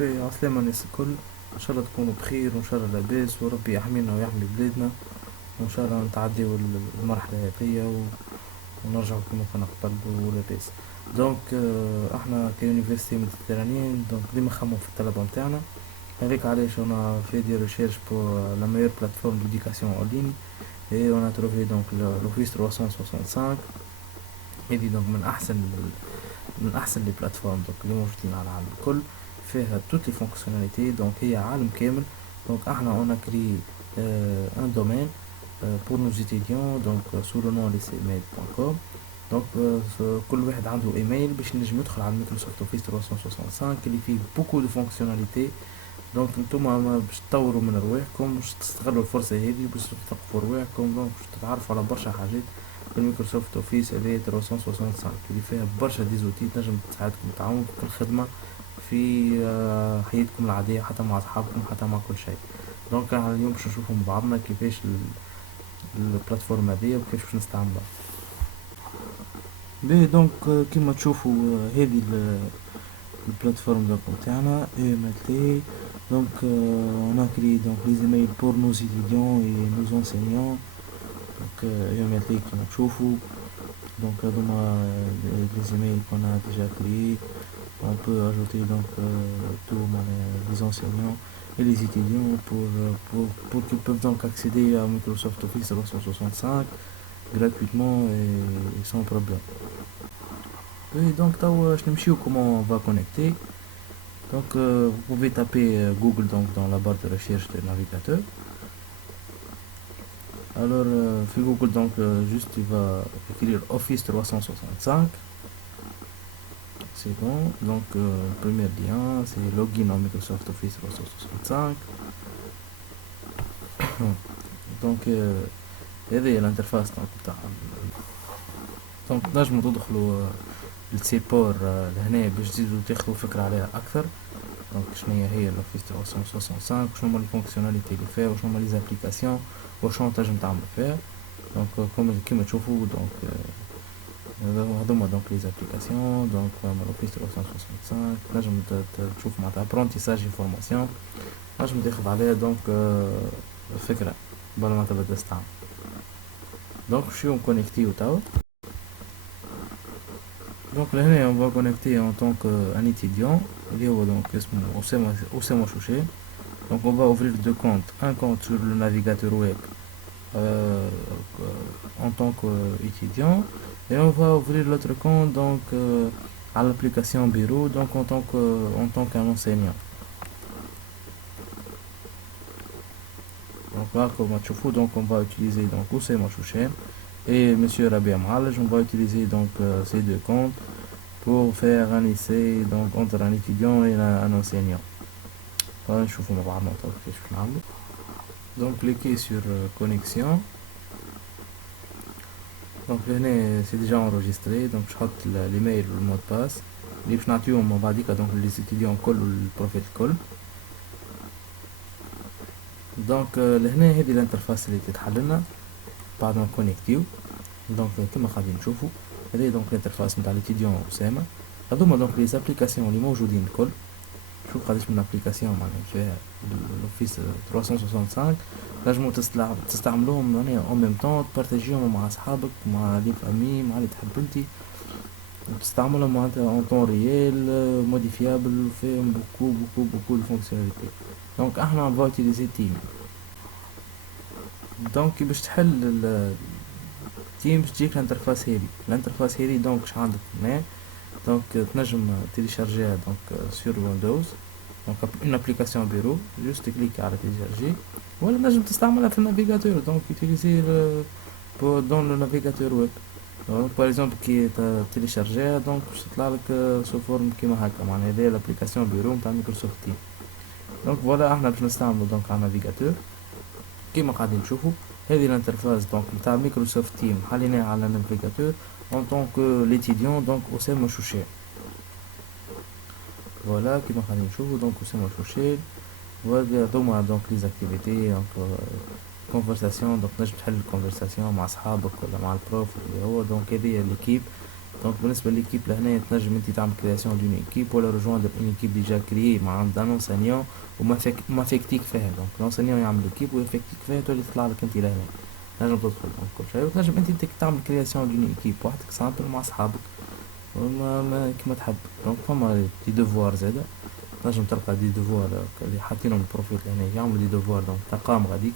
عسلامة الناس الكل. ان شاء الله تكونوا بخير وان شاء الله لاباس وربي يحمينا ويحمي بلادنا، وان شاء الله نتعديو المرحلة هذيا ونرجعوا كما كنا قبل ولاباس. دونك احنا كيونيفرسيتي ميديتيرانيين دونك ديما نخمو في الطلبة متاعنا، هذيك علاش انا في دي ريشيرش بور لا ميور بلاتفورم ديديكاسيون اون لين اي اون تروفي دونك لوفيس 365. هذه دونك من احسن لي بلاتفورم دونك اللي موجودين على العالم الكل، فيها توت لي فونكسيوناليتي، دونك هي عالم كامل. دونك احنا اون كري ان دومين pour nos étudiants donc sous le nom lycéemail.com. donc كل واحد عنده ايميل باش نجم يدخل على مايكروسوفت اوفيس 365 اللي فيه بوكو دو فونكسيوناليتي. دونك نتوما باش تطوروا من رواحكم، باش تستغلوا الفرصه هذه باش تثقفوا رواحكم، دونك باش تتعرفوا على برشا حاجات في الميكروسوفت اوفيس 365 اللي فيها برشا ديزوتي تنجم تساعدكم تعاونكم في الخدمه في حياتكم العاديه، حتى مع اصحابكم، حتى مع كل شيء. دونك اليوم باش نشوفوا مع بعضنا كيفاش البلاتفورم هذه وكيفاش باش نستعملها. باهي دونك كيما تشوفوا هذه البلاتفورم دونك تاعنا EMLT. دونك on a créé donc les emails pour nos étudiants et nos enseignants. donc EMLT كيما تشوفوا donc هذوما les emails qu'on a déjà créés. On peut ajouter donc tous les enseignants et les étudiants pour qu'ils peuvent donc accéder à Microsoft Office 365 gratuitement et sans problème. Et donc je ne sais pas comment on va connecter. Donc vous pouvez taper Google donc dans la barre de recherche du navigateur. Alors sur Google donc juste il va écrire Office 365. C'est bon. Donc le premier lien c'est login en Microsoft Office 365. donc هذه هي الانترفاس تاع دونك نجمو تدخلوا للسيبور لهنا باش تزيدوا تاخذوا فكرة عليها اكثر. دونك شنيا هي الاوفيس 365 وشنو هما لي فونكسيوناليتي اللي فيها وشنو هما لي زابليكاسيون وشنو تنجم تعمل فيها. دونك كيما تشوفوا دونك هذوما دونك لي زابليكاسيون. دونك الاوفيس 365 تنجم تشوف معناتها ابرونتيساج انفورماسيون، تنجم تاخذ عليها دونك فكرة بلا ما تبدا تستعمل. دونك شو كونيكتي وتاو. دونك لهنا on va connecter en tant qu'un étudiant اللي هو دونك اسمه أسامة شوشي. donc on va ouvrir deux comptes, un compte sur le navigateur web en tant qu'étudiant et on va ouvrir l'autre compte donc à l'application bureau donc en tant qu'un enseignant. donc là comme تشوفوا donc on va utiliser donc أسامة شوشي et monsieur Rabia Mahalj. on va utiliser donc ces deux comptes pour faire un essai donc entre un étudiant et un enseignant. نشوفوا مع بعضنا كيفاش نعملوا. donc cliquez sur connexion. donc هنا c'est déjà enregistré. donc نحط الايميل والمود باس اللي باش نعطيهم مع بعضيك donc les étudiants الكل والبروفيل الكل. donc لهنا هذه الانترفاس اللي تتحل لنا بعد ما كونيكتيو. دونك كما قاعدين نشوفوا هذه دونك الانترفاس نتاع ليتيديون أسامة. هذوما دونك لي زابليكاسيون اللي موجودين الكل. شوف قداش من ابليكاسيون معناها فيها الاوفيس 365 تنجموا تستعملوهم معناها اون ميم طون، تبارطاجيهم مع اصحابك مع لي فامي مع اللي تحب انتي، وتستعملهم معناتها اون طون ريال موديفيابل فيهم بوكو دو فونكسيوناليتي. دونك احنا نبغاو تيليزي تيم. دونك باش تحل تيم باش تجيك الانترفاس هذه دونك اش عندك هنا. دونك تنجم تيليشارجيها دونك سور ويندوز دونك اون ابليكاسيون بيرو جوست كليك على تيليشارجي، ولا نجم تستعملها في النافيغاتور دونك يوتيليزي دون لو نافيغاتور ويب. دونك باغ اكزومبل كي تيليشارجيها دونك باش تطلع لك سو فورم كيما هكا معناها هذه الابليكاسيون بيرو نتاع مايكروسوفت تيم. دونك فوالا احنا باش نستعملو دونك على النافيغاتور كيما قاعدين نشوفوا هذه الانترفاس دونك نتاع مايكروسوفت تيم حليناها على النافيغاتور en tant que l'étudiant donc أسامة شوشي. voilà كيما قاعدين نشوفوا donc أسامة شوشي. وهذوما دونك لي زاكتيفيتي دونك كونفرساسيون. دونك نجم تحل الكونفرساسيون مع أصحابك ولا مع البروف اللي هو دونك هذه ليكيب دونك بالنسبة للإيكيب لهنا تنجم انت تعمل كرياسيون دون إيكيب ولا رجوندر ان إيكيب ديجا كريي مع عند ان انسينيون وما فيكتيك فيها. دونك الانسينيون يعمل إيكيب ويفيكتيك فيها تولي تطلع لك انت لهنا تنجم تدخل دونك كل شيء. وتنجم انت تعمل كرياسيون دون إيكيب وحدك سامبل مع صحابك كيما تحب. دونك فما دي دوفوار زادا تنجم تلقى دي دوفوار اللي حاطينهم البروفيل هنا يعملوا دي دوفوار دونك تقام غاديك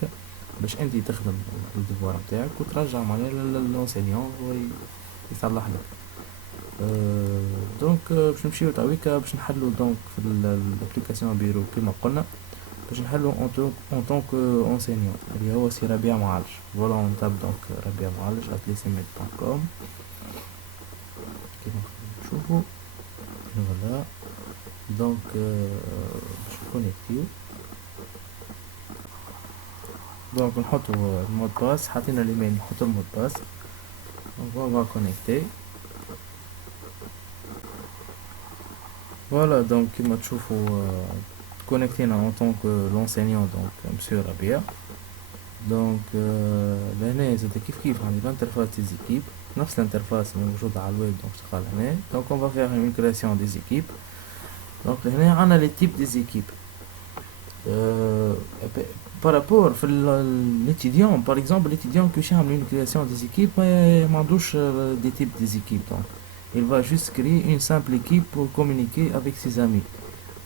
باش انت تخدم الدوفوار نتاعك وترجع معناها للانسينيون يصلح لك. دونك باش نمشيو تويكا باش نحلو دونك في الابليكاسيون بيرو كيما قلنا باش نحلو اون طونك انسينيون اللي هو سي ربيع معالج. فوالا اون تاب دونك ربيع معالج @lesmet.com كيما نشوفو فوالا. دونك باش نكونيكتيو دونك نحطو المود باس حاطين الايميل نحطو المود باس دونك on va connecter. Voilà, donc كيما تشوفوا كونيكتينا en tant que l'enseignant donc monsieur ربيع. دونك لهنا زاد كيف عندي الانترفاس دي زيكيب نفس الانترفاس موجودة على الويب دونك تشتغل هنا. دونك on va faire une création des équipes. دونك هنا عنا les types des équipes par rapport في l'étudiant par exemple l'étudiant كيفاش يعمل une création des équipes ما عندوش des types des équipes. donc il va juste créer une simple équipe pour communiquer avec ses amis.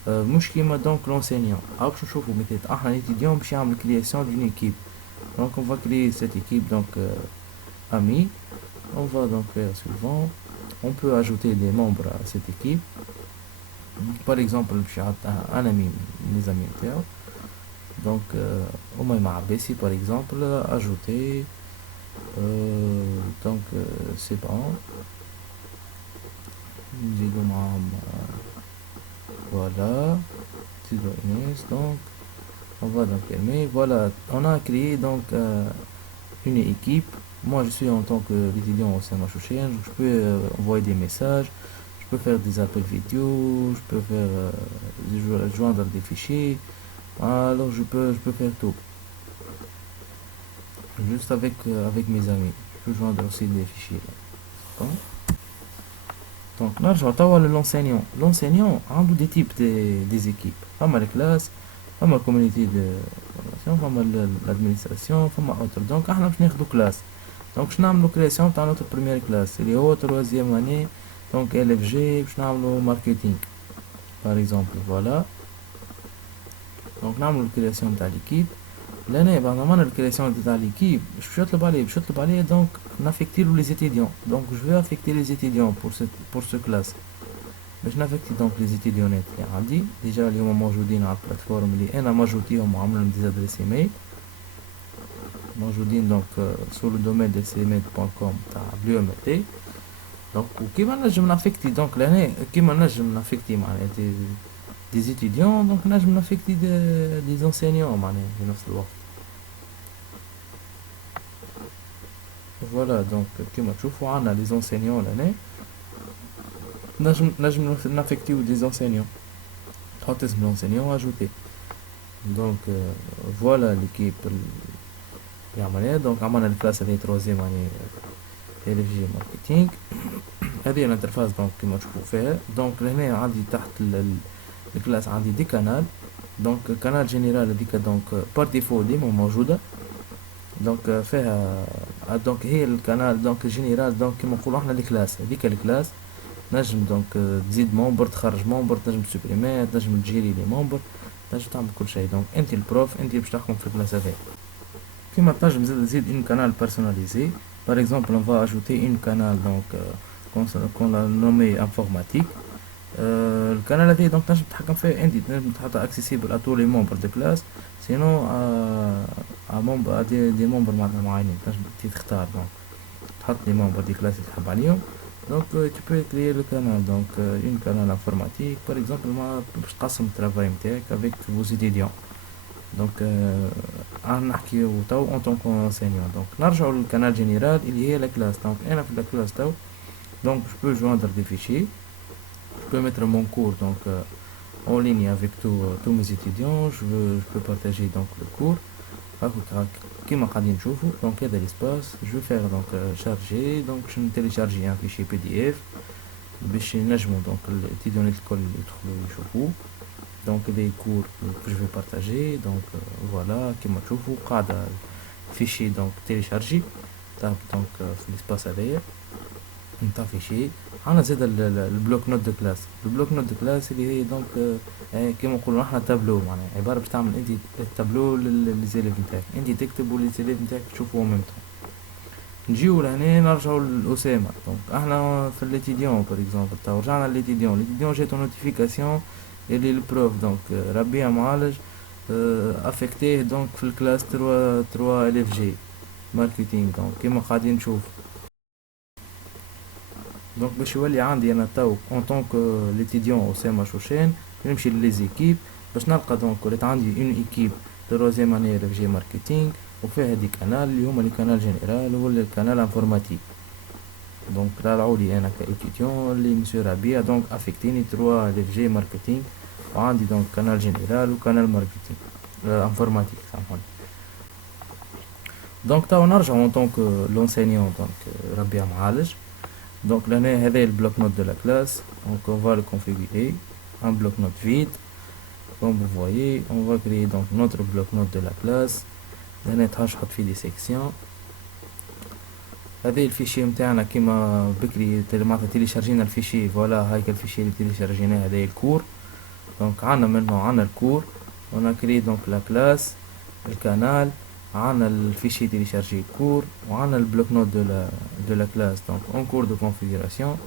مش كيما donc l'enseignant. باش نشوفوا مثلا احنا l'étudiant باش يعمل création d'une équipe. donc on va créer cette équipe donc amis. on va donc faire suivant. on peut ajouter des membres à cette équipe. par exemple باش يعطي un ami les amis نتاعو. donc أميمة عباسي par exemple ajouter. donc c'est bon نزيدو معاهم voilà نزيدو Inès. donc on va donc aimer. voilà on a créé donc une équipe. moi je suis en tant que étudiant au CMA Chouchen. je peux envoyer des messages, je peux faire des appels vidéo, je peux faire joindre des fichiers. alors je peux faire tout juste avec mes amis. je peux joindre aussi des fichiers là. bon. donc نرجع توا للenseignant. l'enseignant عنده des types des équipes. فما الكلاس فما الكوميونيتي دو فورماسيون فما l'administration فما اوتر. دونك احنا باش ناخدو كلاس. دونك باش نعملو كرياسيون تاع نوتر بريمير كلاس اللي هو troisième année دونك LFG باش نعملو ماركتينغ par exemple. voilà دونك نعملو الكرياسيون تاع ليكيب. لهنا بعد ما عملنا الكرياسيون تاع ليكيب باش يطلب عليه دونك نافيكتيرو لي زيتيديون. دونك جو في افيكتي لي زيتيديون pour ce classe. باش نافيكتي دونك لي زيتيديونات اللي عندي ديجا اللي هما موجودين على البلاتفورم اللي انا موجوديهم وعاملهم دي زادريس ايميل موجودين دونك سو لو دومين دي lesmet.com تاع BlueMRT. دونك وكيما نجم نافيكتي دونك لهنا كيما نجم نافيكتي معناها des étudiants donc نجم نافيكتي des enseignants معناها في نفس الوقت. voilà donc كيما تشوفوا عنا les enseignants لهنا نجم نافيكتيو des enseignants. تحط اسم l'enseignant ajouter. donc voilà l'équipe اللي عملناها. دونك عملنا الكلاس هذه troisième année LFG marketing. هذه الانترفاس دونك كيما تشوفوا فيها. دونك لهنا عندي تحت الكلاس عندي دي كانال. دونك كانال جينيرال هذيك دونك بار ديفو ديما موجوده. دونك فيها دونك هي الكانال دونك جينيرال. دونك كيما نقولوا احنا الكلاس هذيك الكلاس نجم دونك تزيد ممبر تخرج ممبر تنجم تسوبريمي تنجم تجيري لي ممبر تنجم تعمل كل شيء. دونك انت البروف انت باش تحكم في الكلاس هذا. كيما تنجم تزيد ان كانال بيرسوناليزي. par exemple on va ajouter une canal donc qu'on a nommé informatique. الكانال هذه دونك تنجم تتحكم فيه انت تنجم تحطها accessible à tous les membres de classe sinon à membre des membres معناتها معينين تنجم تختار دونك تحط لي membres دي كلاس اللي تحب عليهم. donc tu peux créer le canal donc une canal informatique par exemple باش تقسم الترافاي نتاعك avec vos étudiants. donc نحكيو تو en tant qu'enseignant. donc نرجعو للكانال جينيرال اللي هي لا كلاس. donc انا في لا كلاس تو donc je peux joindre des fichiers. je peux mettre mon cours donc en ligne avec tous mes étudiants. je peux partager donc le cours هاكا كيما قاعدين نشوفوا. دونك هذا ليسباس جو فيغ دونك شارجي، دونك باش نتيليشارجي ان فيشي بي دي اف باش ينجموا دونك الاتيديونات الكل يدخلوا يشوفوه. دونك هذا كور que je vais partager. دونك فوالا كيما تشوفوا قاعدة فيشي دونك تيليشارجي تاع دونك في ليسباس هذايا نتاع فيشي. عندنا زاد البلوك نوت دو كلاس. البلوك نوت دو كلاس اللي هي دونك كيما نقولوا احنا تابلو، معناها عباره باش تعمل انت التابلو للزيليف نتاعك، انت تكتب وليزيليف نتاعك تشوفوا ميم طون. نجيو لهنا نرجعوا للأسامة. دونك احنا في ليتيديون بار اكزومبل تاع رجعنا ليتيديون جاتو نوتيفيكاسيون اللي البروف دونك ربيع معالج افكتيه دونك في الكلاس 3 الف جي ماركتينغ. دونك كيما قاعدين نشوف دونك باش يولي عندي انا تو اون طونك ليتيديون او سي ام شوشين نمشي ليزيكيب باش نلقى دونك ولات عندي اون ايكيب تروازيام اني اف جي ماركتينغ وفيها هادي كانال اللي هما لي كانال جينيرال ولا الكانال انفورماتيك. دونك طلعوا لي انا كايتيديون اللي مسيو ربيع دونك افيكتيني 3 اف جي ماركتينغ وعندي دونك كانال جينيرال وكانال ماركتينغ انفورماتيك سامحوني. دونك تو نرجعو اون طونك لونسينيون دونك ربيع معالج. Donc là, هذا البلوك نوت de la classe. Donc on va le configurer un bloc note vide. Comme vous voyez, on va créer donc notre bloc note de la classe. هنا تحط فيه des sections. هذا الفيشي متاعنا كيما بكري معناتها تيليشارجينا الفيشي. فوالا هايك الفيشي اللي تيليشارجيناه هذا الكور. دونك عندنا منه عندنا الكور. On a créé donc la classe, le canal. عندنا الفيشي تيليشارجي كور وعندنا البلوك نوت de la classe donc en cours de configuration.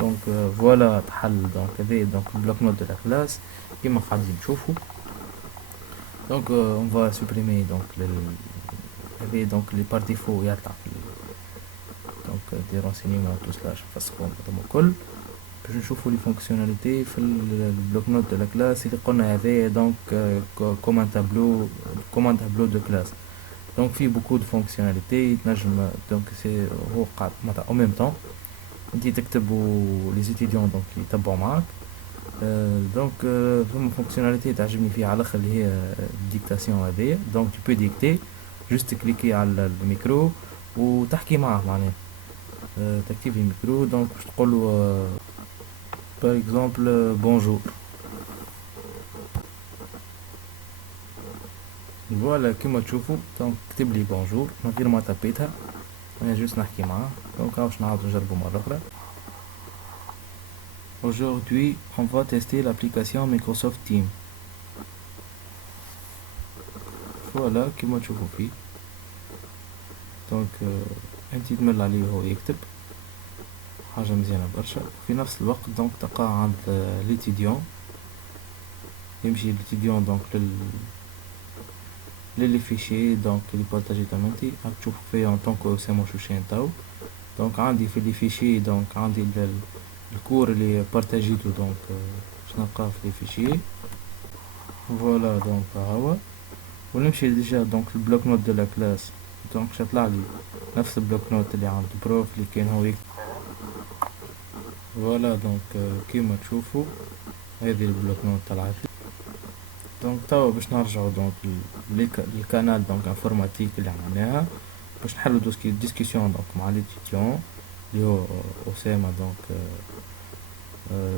donc voilà تحل دونك هذا دونك البلوك نوت de la classe كيما قاعدين نشوفوا. donc on va supprimer donc هذا donc les par défaut يطلع في donc des renseignements tout cela نفسخهم هذوما الكل باش نشوفوا لي فونكسيوناليتي في البلوك نوت دو لا كلاس اللي قلنا هذايا دونك كوم ان تابلو دو كلاس. دونك فيه بوكو دو فونكسيوناليتي تنجم دونك سي هو قاعد معناتها او ميم طون انتي تكتب لي زيتيديون دونك يتبعوا معاك. دونك فما فونكسيوناليتي تعجبني فيها على الاخر اللي هي الديكتاسيون هذايا. دونك تو بو ديكتي جوست كليكي على الميكرو وتحكي معاه معناها تكتيف الميكرو. دونك باش تقولوا par exemple bonjour. فوالا كيما تشوفوا دونك كتب لي بونجور من غير ما تابيتها انا جوست نحكي معاه. دونك باش نعاودو نجربو مرة اخرى. Aujourd'hui on va tester l'application Microsoft Teams. فوالا كيما تشوفوا فيه دونك انتي تمل عليه وهو يكتب حاجة مزيانة برشا. في نفس الوقت دونك تلقاه عند ليتيديون يمشي ليتيديون دونك للي فيشي دونك اللي بارطاجي تمنتي راك تشوف فيه ان طونك سي شوشين تاو. دونك عندي في لي فيشي دونك عندي الكور اللي بارطاجيتو دونك باش نلقاه في لي فيشي. فوالا دونك هاهو ونمشي ديجا دونك البلوك نوت دو لا كلاس. دونك شطلع لي نفس البلوك نوت اللي عند البروف اللي كان هو يكتب. فوالا دونك كيما تشوفوا هذه البلوك نوت طلعت لي. دونك توا باش نرجعوا دونك الكانال دونك انفورماتيك اللي عملناها باش نحلو ديسكسيون دونك مع ليتيديون اللي هو أسامة. دونك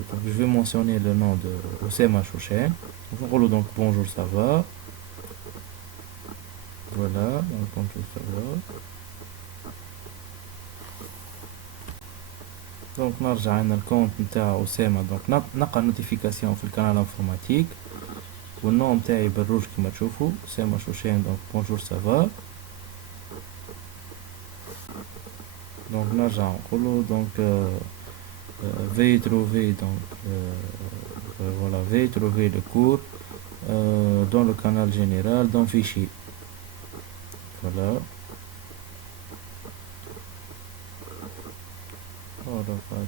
donc je vais mentionner le nom de Oussema Chouchen. نقولوا donc bonjour ça va. voilà donc bonjour ça va. دونك نرجع عنا الكونت نتاع أسامة. دونك نلقى نوتيفيكاسيون في القناة انفورماتيك والنوم نتاعي بالروج كما تشوفوا أسامة شوشين. دونك بونجور سافا. دونك نرجع نقولوا دونك veuillez trouver donc voilà veuillez trouver le cours dans le canal général dans fichier. voilà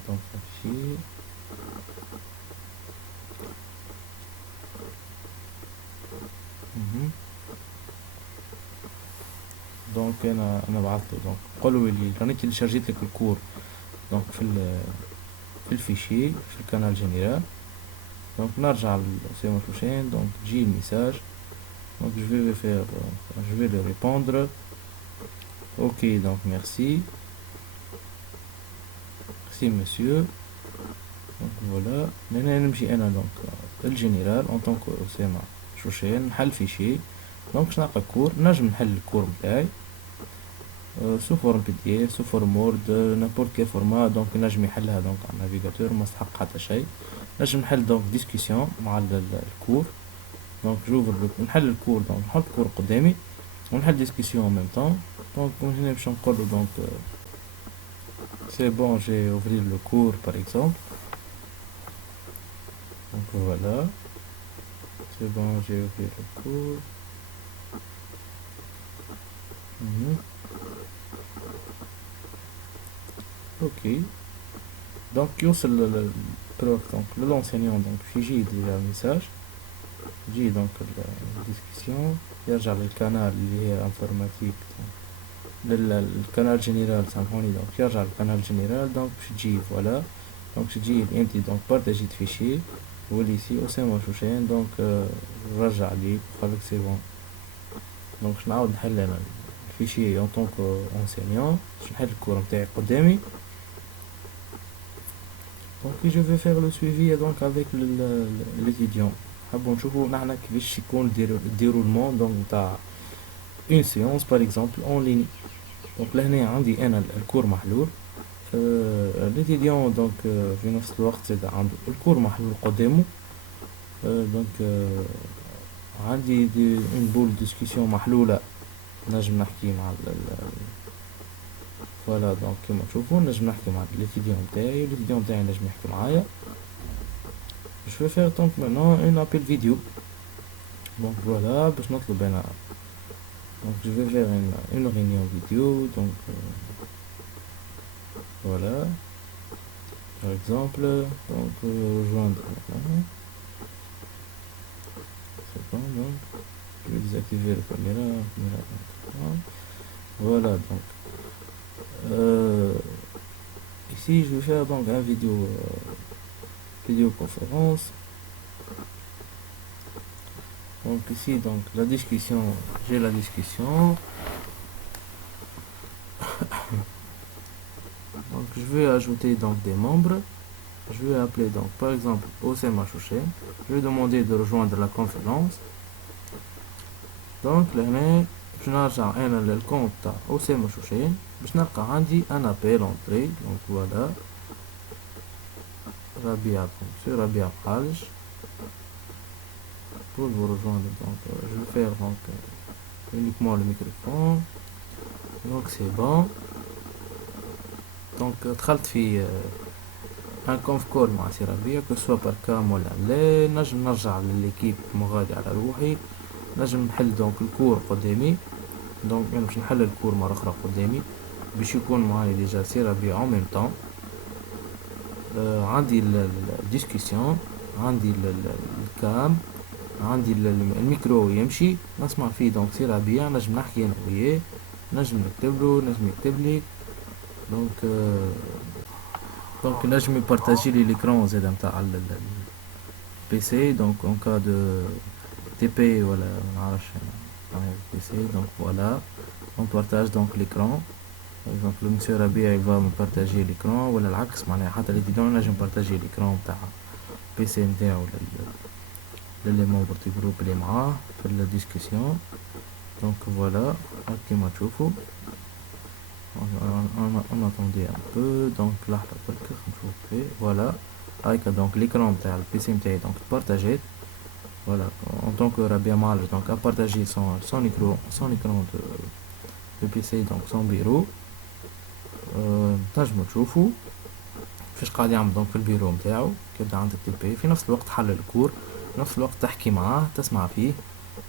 dans fichier. دونك انا بعثته دونك قولوا لي راني تيليشارجيت لك الكور دونك في الفيشي في القناة جينيرال. دونك نرجع لسيما شوشين. دونك تجي الميساج Donc je vais faire, je vais lui répondre. Ok, donc merci. Merci monsieur. Donc voilà. Maintenant نمشي أنا donc الجنرال en tant que أسامة شوشان نحل فيشي. دونك باش نلقى كور نجم نحل الكور متاعي سو فورم بي دي اف سو فورم وورد نابورت كي فورما. دونك نجم يحلها دونك على النافيغاتور ما استحق حتى شيء. نجم نحل دونك ديسكسيون مع الكور. دونك جوفر نحل الكور دونك نحط الكور قدامي ونحل ديسكسيون en même temps. دونك من هنا باش نقولو دونك c'est bon j'ai ouvert le cours par exemple. Donc voilà, c'est bon j'ai ouvert le cours. Mhm. Ok, donc يوصل البروف donc l'enseignant donc يجي déjà message يجي donc الديسكسيون يرجع للقناة اللي هي انفورماتيك للقناة جينيرال سامحوني. دونك يرجع للقناة جينيرال دونك باش تجي فوالا. دونك تجي انتي دونك بارتاجي فيشي ولي سي أسامة شوشان دونك رجع ليك وقالك سي بون. دونك باش نعاود نحل انا الفيشي en tant qu'enseignant باش نحل الكور نتاعي قدامي. Donc je vais faire le suivi donc avec l'étudiant. حابو نشوفو نحنا كيفاش يكون الديرولمون دونك نتاع اون سيونس باغ اكزومبل اون ليني. دونك لهنا عندي انا الكور محلول. l'étudiant دونك في نفس الوقت زاد عنده الكور محلول قدامه. دونك عندي اون بول ديسكسيون محلولة نجم نحكي مع فوالا. دونك كيما تشوفو نجم نحكي مع l'étudiant نتاعي والétudiant نتاعي نجم يحكي معايا. je vais faire donc maintenant un appel vidéo. donc voilà باش نطلب انا donc je vais faire une réunion vidéo. donc voilà par exemple donc rejoindre maintenant. c'est bon donc je vais désactiver la caméra. voilà donc ici je vais faire donc un vidéoconférence. donc ici donc la discussion j'ai la discussion. donc je vais ajouter donc des membres. je vais appeler donc par exemple Osama Chouché. je vais demander de rejoindre la conférence. donc لهنا باش نرجع انا للكونت تاع أسامة شوشان باش نلقى عندي ان ابيل اونطري. دونك فوالا ربيع monsieur ربيع حاج pour vous rejoindre. donc je vais faire donc uniquement le microphone. donc c'est bon. donc دخلت في ان كونف كول مع سي ربيع كو سوا بار كام ولا لا. نجم نرجع لليكيب مغادي على روحي. نجم نحل دونك الكور قدامي. دونك انا باش نحل الكور مرة اخرى قدامي باش يكون معايا ديجا سي ربيع en même temps. عندي الديسكسيون عندي الكام عندي الميكرو يمشي نسمع فيه. دونك سي ربيع نجم نحكي انا وياه نجم نكتبلو نجم يكتبلي. دونك نجم يبارطاجي لي ليكرون زادا نتاع البي سي. دونك اون كا دو تي بي ولا منعرفش بي سي. دونك فوالا اون بارطاج دونك ليكرون. exemple monsieur ربيع il va me partager l'écran ولا العكس معناها حتى l'étudiant نجم partager l'écran نتاع بي سي نتاعو للي ممبر دو جروب اللي معاه في الديسكسيون. دونك فوالا كيما تشوفوا on attendait un peu. donc لحظة برك نشوف فيه. فوالا هايكا دونك l'écran نتاع البي سي نتاعي دونك بارطاجيت. voilà en tant que ربيع معالج donc a partagé son écran de PC donc son bureau. تنجمو تشوفوا فاش قاعد يعمل دونك في البيرو نتاعو كيبدا عندك تي بي في نفس الوقت حل الكور في نفس الوقت تحكي معاه تسمع فيه.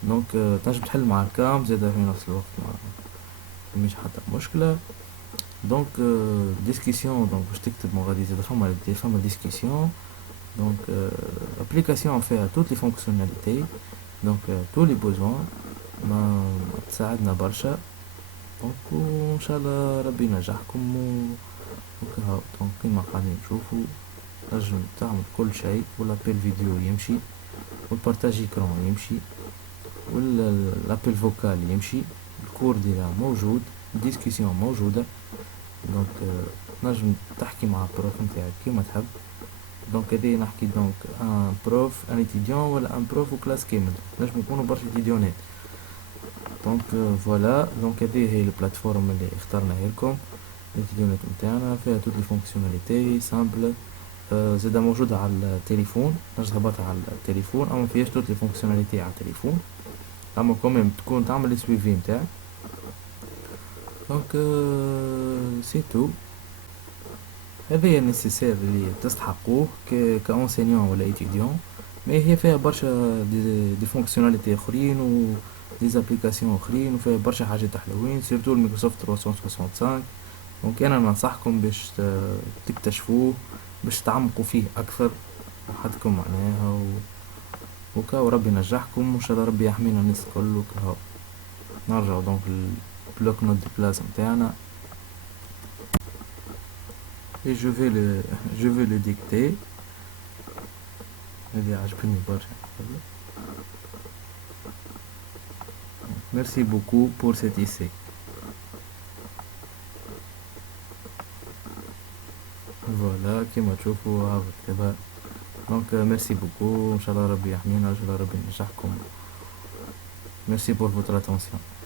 دونك تنجم تحل مع الكام زادا في نفس الوقت مش حتى مشكلة. دونك ديسكسيون دونك باش تكتب غادي زادا فما ديسكسيون. دونك ابليكاسيون فيها توت لي فونكسيوناليتي دونك تو لي بوزوان ما تساعدنا برشا. دونك وان شاء الله ربي ينجحكم وكهو. دونك كيما قاعدين تشوفوا تنجم تعمل كل شيء والابيل فيديو يمشي والبارتاج اكران يمشي. والابل فوكال يمشي، الكور ديالها موجود، الديسكسيون موجودة. دونك تنجم تحكي مع البروف نتاعك كيما تحب. دونك هذه نحكي دونك ان بروف ان اتيديون ولا ان بروف وكلاس كامل، نجم يكونوا برشا اتيديونات. دونك فوالا، دونك هذه هي البلاتفورم اللي اخترناها لكم الاتيديونات نتاعنا، فيها توت لي فونكسيوناليتي سامبل. زادا موجودة على التليفون، تنجم تهبطها على التليفون، اما مفيهاش توت لي فونكسيوناليتي على التليفون، اما كوميم تكون تعمل السويفي نتاعك. دونك سي تو، هذا هي النسيسير اللي تستحقوه كأنسينيون ولا إتيديون. مي هي فيها برشا دي فونكسيوناليتي اخرين و دي زابليكاسيون اخرين، وفيها برشا حاجات حلوين، سيرتو الميكروسوفت 365. دونك انا ننصحكم باش تكتشفوه، باش تعمقوا فيه اكثر وحدكم معناها وكا ربي ينجحكم، وان شاء الله ربي يحمينا الناس الكل. وكا نرجع دونك البلوك نوت دي كلاس نتاعنا. Et je vais le dicter. Merci beaucoup pour cet essai. Voilà, كما تشوفوا هذا الكتاب. Donc merci beaucoup. إن شاء الله ربي يحمينا، إن شاء الله ربي ينجحكم. Merci pour votre attention.